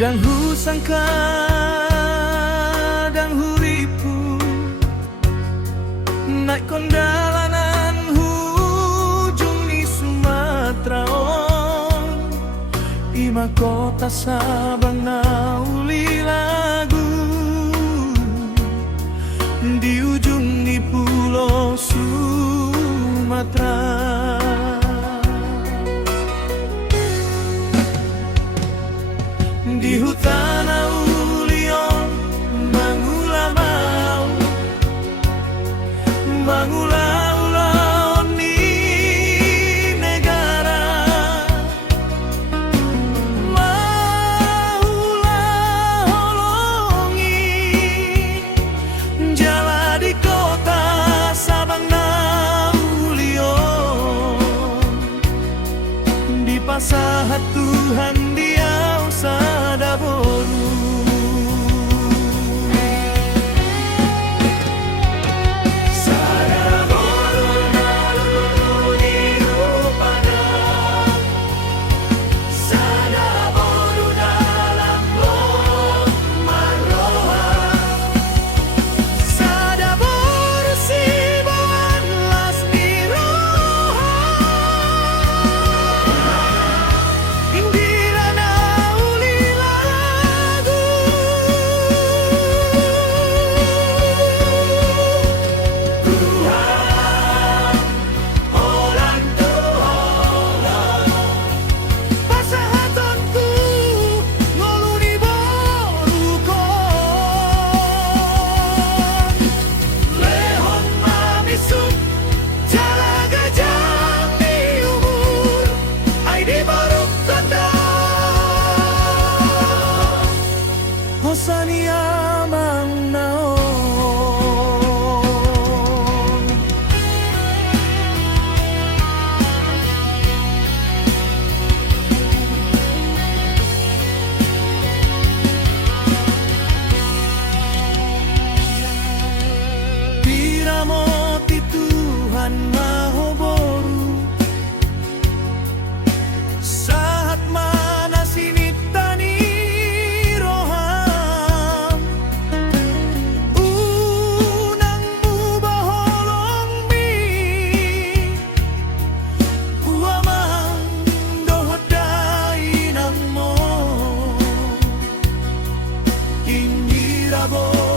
dan husangka dan huripu naik kondalanan hujung di Sumatera ima kota Sabang nauli lagu di ujung di pulau Sumatera. Di hutan Aulion mangulamau mangulau ni negara maulah holongi jala di kota Sabang Aulion di pasahat Tuhan dia Sadaboru. Sadaboru nalulu di rupana, Sadaboru dalam lok maroha, Sadaboru sibuan las niroha. Hosania mang naon Piramoti Tuhan mahoboru saat mana sinitani Bravo.